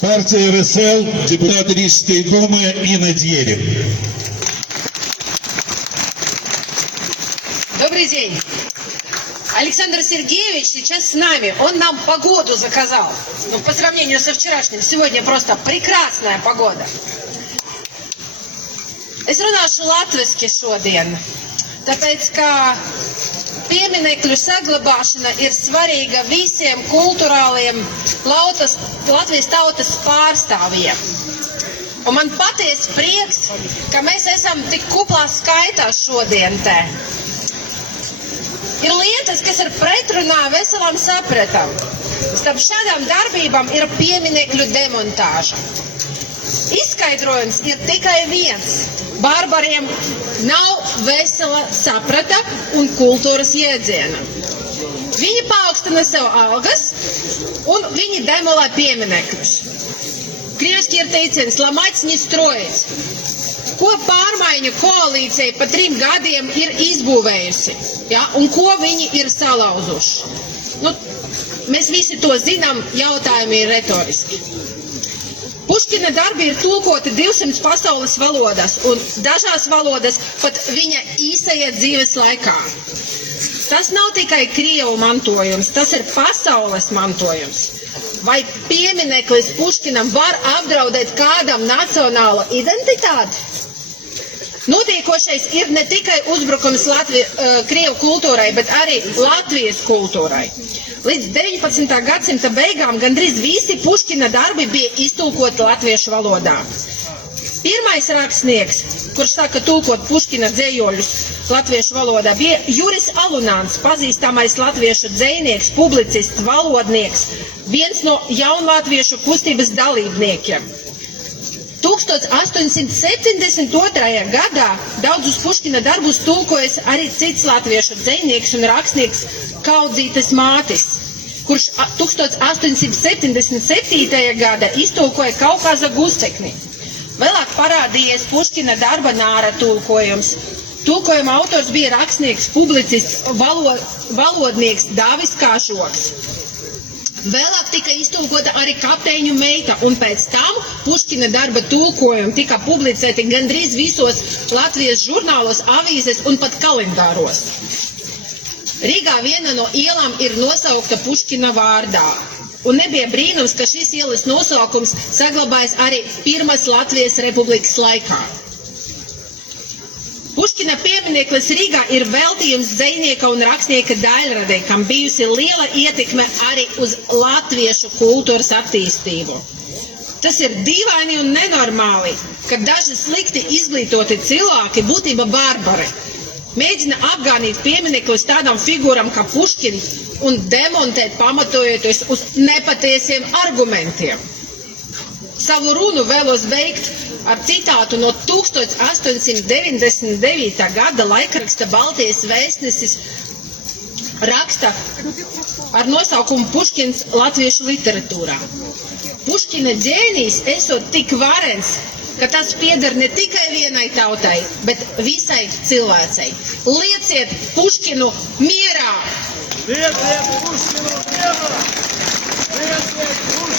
Партия РСЛ, депутат Рижской думы Инна Дерев. Добрый день. Александр Сергеевич сейчас с нами. Он нам погоду заказал. Ну, по сравнению со вчерашним, сегодня просто прекрасная погода. Es runāšu latviski šodien, tāpēc, ka pieminekļu saglabāšana ir svarīga visiem kulturāliem Latvijas tautas pārstāvjiem. Un man patiesi prieks, ka mēs esam tik kuplā skaitā šodien te. Ir lietas, kas ir pretrunā veselam sapratam. Starp šādām darbībām ir pieminekļu demontāža. Izskaidrojums ir tikai viens. Barbariem nav vesela saprata un kultūras jēdziena. Viņi paaugstina sev algas un viņi demolē pieminekļus. Krieviski ir teiciens lamать не строить. Ko pārmaiņu koalīcija pa 3 gadiem ir izbūvējusi, ja? Un ko viņi ir salauzuši. Nu, mēs visi to zinām, jautājumi ir retoriski. Puškina darbi ir tulkoti 200 pasaules valodās, un dažās valodās pat viņa īsajā dzīves laikā. Tas nav tikai Krievu mantojums, tas ir pasaules mantojums. Vai piemineklis Puškinam var apdraudēt kādam nacionālo identitāti? Notiekošais ir ne tikai uzbrukums Krievu kultūrai, bet arī Latvijas kultūrai. Līdz 19. gadsimta beigām gandrīz visi Puškina darbi bija iztulkoti latviešu valodā. Pirmais rakstnieks, kurš sāka tulkot Puškina dzējoļus latviešu valodā, bija Juris Alunāns, pazīstamais latviešu dzējnieks, publicists, valodnieks, viens no jaunlatviešu kustības dalībniekiem. 1872. gadā daudzus Puškina darbus tulkojas arī cits latviešu dzejnieks un rakstnieks Kaudzītes Mātis, kurš 1877. gada iztulkoja Kaukāza Gusekni. Vēlāk parādījies Puškina darba Nāra tulkojums. Tulkojuma autors bija rakstnieks, publicists, valodnieks Dāvis Kāžoks. Vēlāk tika iztulkota arī Kapteiņu meita, un pēc tam Puškina darba tulkojumi tika publicēti gandrīz visos Latvijas žurnālos, avīzes un pat kalendāros. Rīgā viena no ielām ir nosaukta Puškina vārdā, un nebija brīnums, ka šīs ielas nosaukums saglabājas arī Pirmās Latvijas Republikas laikā. Puškina piemineklis Rīgā ir veltījums dzejnieka un rakstnieka daļradei, kam bijusi liela ietekme arī uz latviešu kultūras attīstību. Tas ir dīvaini un nenormāli, ka daži slikti izglītoti cilvēki, būtībā barbari, mēģina apgānīt piemineklis tādām figūram kā Puškins un demontēt pamatojoties uz nepatiesiem argumentiem. Savu runu vēlos beigt ar citātu no 1899. gada laikraksta Baltijas vēstnesis raksta ar nosaukumu Puškins latviešu literatūrā. Puškina ģēnijs esot tik varens, ka tas pieder ne tikai vienai tautai, bet visai cilvēcei. Lieciet Puškinu mierā! Lieciet Puškinu mierā! Lieciet Puškinu